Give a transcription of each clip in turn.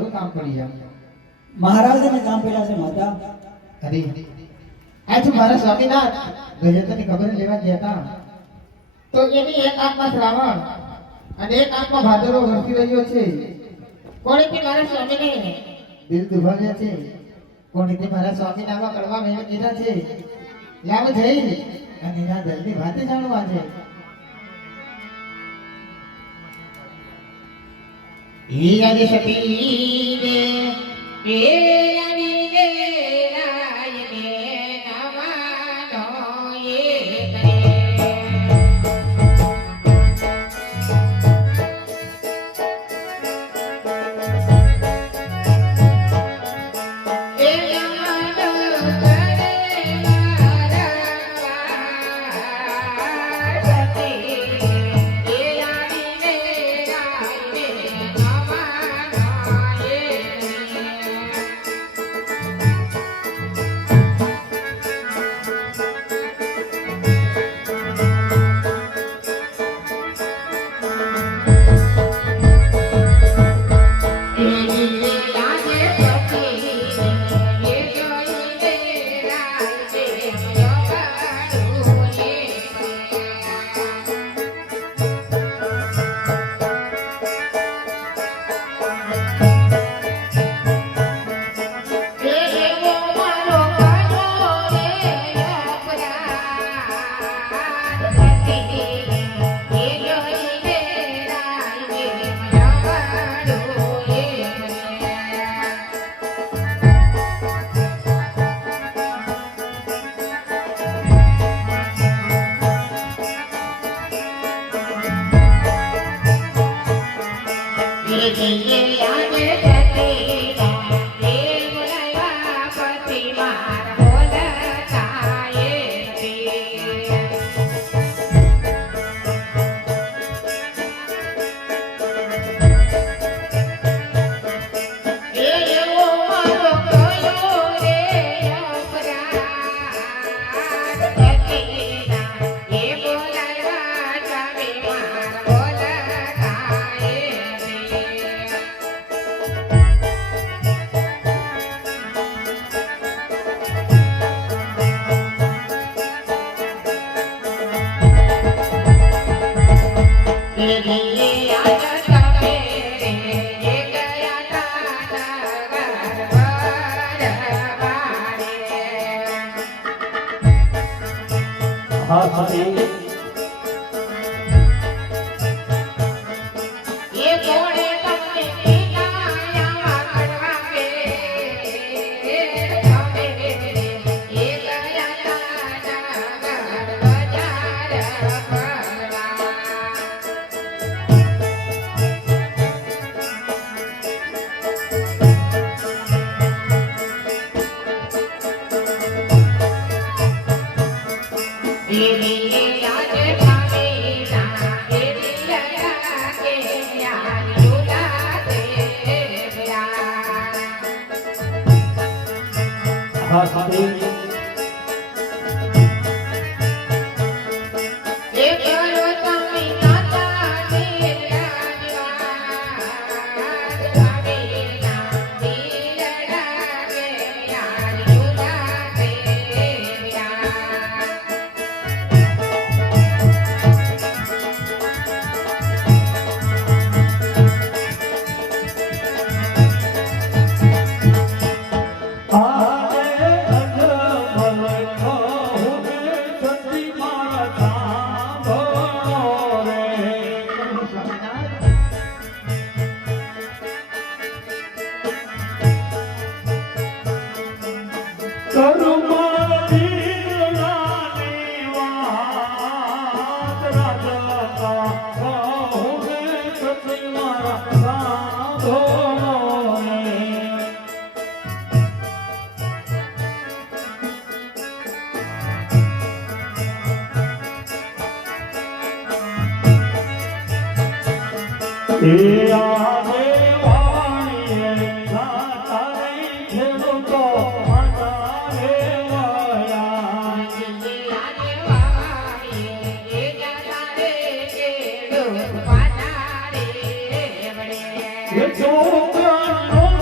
શું કામ પડ્યા? મહારાજને કામ પડ્યા છે માતા. અરે આજ મારા સ્વામીનાથ ગજેતની ખબર લેવા ગયા હતા, તો એની એક આંખમાં શ્રાવણ અને એક આંખમાં ભાદરો વરસી રહ્યો છે. કોણીથી મારા સ્વામીને દિલ દુભાવ્યા છે, કોણીથી મારા સ્વામીને આવા કડવા મહેલ કીધા છે. લાવ જઈ અને એના દર્દની વાતે જાણવા છે. એ આજે સતી ને એ આવી ને રાય ને નવાનો એ કરે. It's all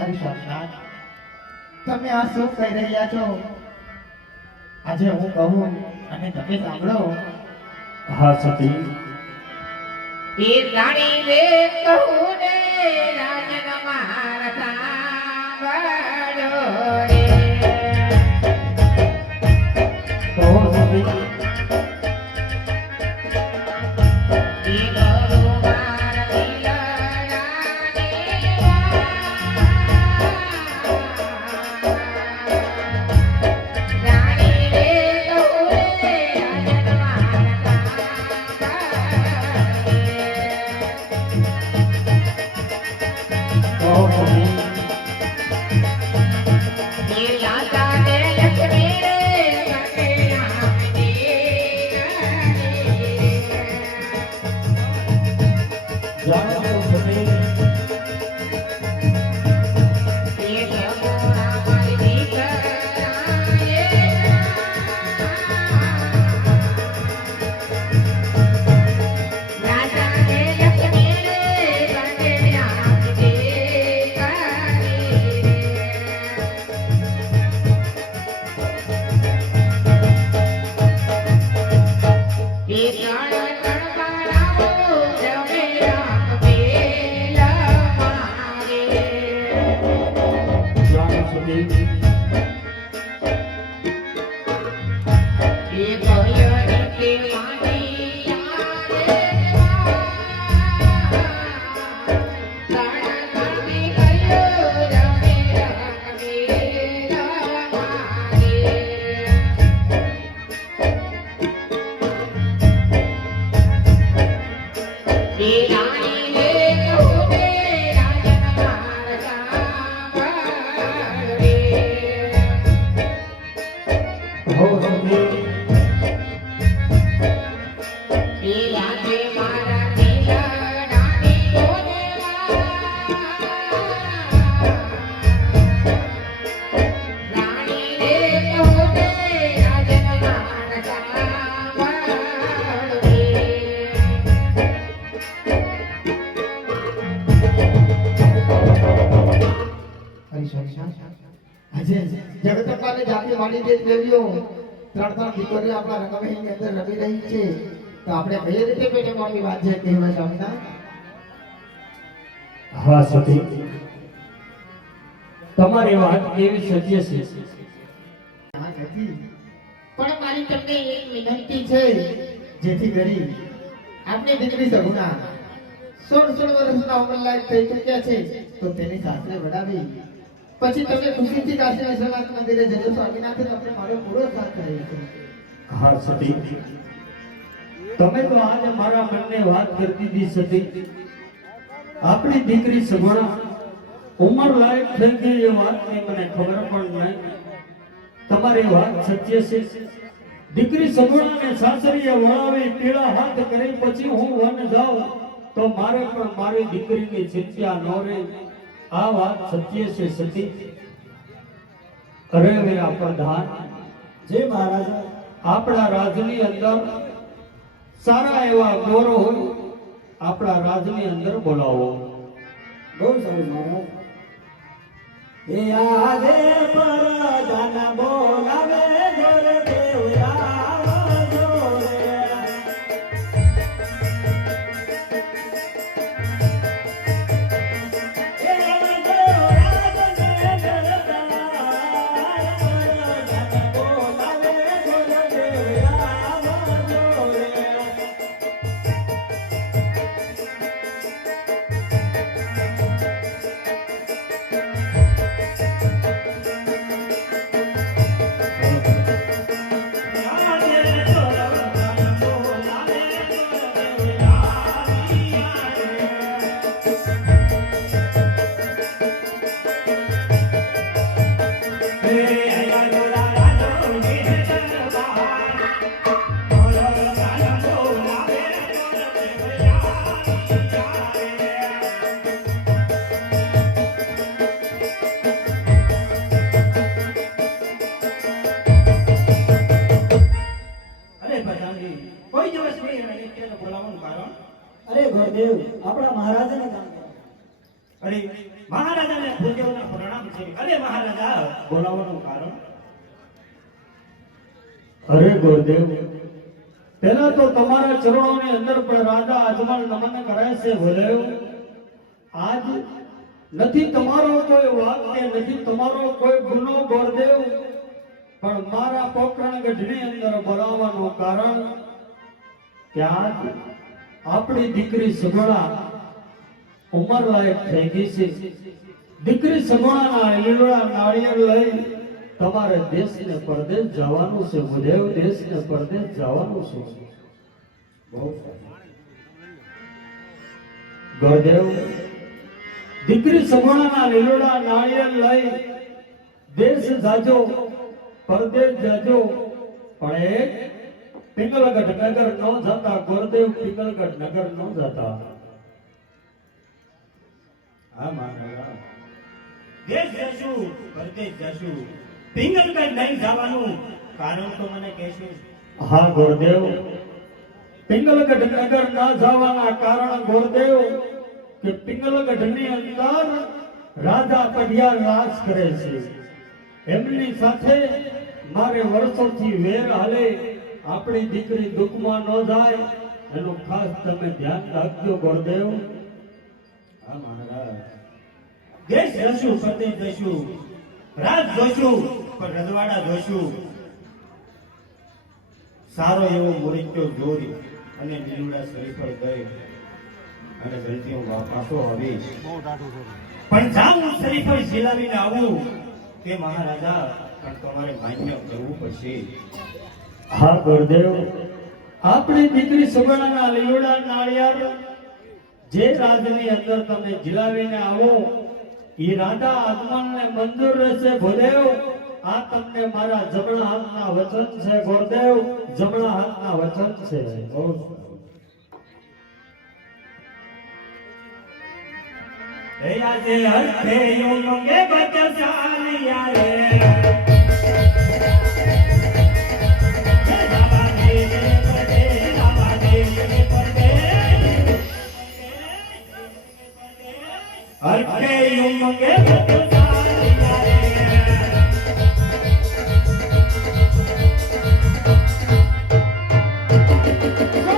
અરે શામનાથ, તમે આ શું કહી રહ્યા છો? આજે હું કહું અને તમે સાંભળો. હા સતી, એ રાણી રે કહું ને રાજન મારા સાંભળો રે. કહો સતી. એ ગરુ મારા દિલરાને રાણી રે કહું ને રાજન મારા સાંભળો રે. કહો સતી. એ લાતા ને લક્ષ્મી રે કટયા જાણો છો સતી, એ જમોરા મારી દીકરાએ લાતા ને લક્ષ્મી રે કટયા મારી સ્વામિનાથ આજે જગતપાને જાતિ માડી દે દેવીઓ ત્રણ દીકરીઓ આપણા રંગમહેલની અંદર રમી રહી છે તો આપણે કઈ રીતે પેટે મામી વાત છે કહેવાય સ્વામિનાથ? હા સતી, તમારી વાત કેવી સત્ય છે. હા નથી, પણ મારી તમને એક વિનંતી છે જેથી કરી આપણી દીકરી સગુણા 16 વર્ષના ઉંમરલાયક થઈ ચૂક્યા છે તો તેની સાથે વડાવી પછી તમે ખુશીથી કાશી વિશ્વનાથ મંદિરે જજો સ્વામિનાથ. આપણે મારો પૂરો સાથ રહ્યો છે. હા સતી, તમે તો આજે મારા મનને વાત કરી દીધી સતી. આપણી દીકરી સગુણા ઉંમર લાયક થઈ ગઈ એ વાતની મને ખબર પણ નહીં. તમારી વાત સત્ય છે. દીકરી સગુણાને સાસરીએ વળાવી પીળા હાથ કરી પછી હું વન જાઉં તો મારે પણ મારી દીકરીની ચિંતા ન રહે. આ વાત સત્ય છે સતી. અરે મેરા પ્રધાન, જે મહારાજા આપણા રાજની અંદર સારા એવા ગોરો હોય આપણા રાજની અંદર બોલાવો. બહુ સારું મહારાજ. એ આજે પરદાન બોલાવે જોરે દેવરા જોરે. એ દેવરાજને જરદા પરદાન બોલાવે જોરે દેવરા જોરે. કોઈ દિવસ નહીં રહે તેને બોલાવવાનું કારણ? અરે ગુરુદેવ, આપણા મહારાજાને કામ કરો. અરે મહારાજાને ભૂદેવના પ્રણામ છે. અરે મહારાજા બોલાવવાનું કારણ? અરે ગુરુદેવ, પહેલા તો તમારા ચરણોની અંદર પણ રાજા અજમલ નમન કરે છે. ગુરુદેવ, આજ નથી તમારો કોઈ વાક કે નથી તમારો કોઈ ગુનો ગુરુદેવ, પણ મારા પોકરણ ગઢની અંદર બોલાવવાનું કારણ કે આજ આપણી દીકરી સગુણા ઉંમર લાયક થઈ ગઈ છે. દીકરી સગુણાના લીલડા નાળિયેર લઈ તમારે દેશ ને પરદેશ જવાનું છે. ગુરુદેવ, દેશ ને પરદેશ જવાનું છે. બહુ સારું. ગુરુદેવ, દીકરી સગુણાના લીલડા નાળિયેર લઈ દેશ જાજો, પરદેશ જાજો, પણ એક પિંગલગઢ નગર ન જતા. ગુરુદેવ, પિંગલગઢ નગર ન જતા. હા મહારાજા, દેશ જશું, પરદેશ જશું, પિંગલગઢ નહીં જવાનું કારણ તો મને કહેશો? હા ગુરુદેવ, પિંગલગઢ નગર ના જવાના કારણ ગુરુદેવ કે પિંગલગઢની અંદર રાજા પઢિયાર રાજ કરે છે. એમની સાથે મારે વર્ષોથી વેર હાલે. આપણી દીકરી દુઃખમાં ન જાય એનું ખાસ તમે ધ્યાન રાખજો ગુરુદેવ. હા મહારાજ, દેશ જશું, પરદેશ જશું, રાજ જોશું, પણ રજવાડા જોશું. સારો એવો મોરિચો દોરી અને લીલુડા શરીફળ ગઈ અને જલ્દી હું પાછો આવીશ. પણ જાઉં શરીફળ ઝીલાવીને આવું તે મહારાજા પણ તમારે માન્ય કરવું પડશે. હા ગુરુદેવ, આપણી દીકરી સગુણાના લીલોડા નાળિયેર જે રાજની અંદર તમે ઝીલાવીને આવો એ રાજા આગમનને મંજૂર રહેશે. ગુરુદેવ, આ તમને મારા જમણા હાથના વચન છે. ગુરુદેવ, જમણા હાથના વચન છે. બહુ આજે હસ્તે યોગે બચસાલિયા રે. હરકે યુગે બચસાલિયા જય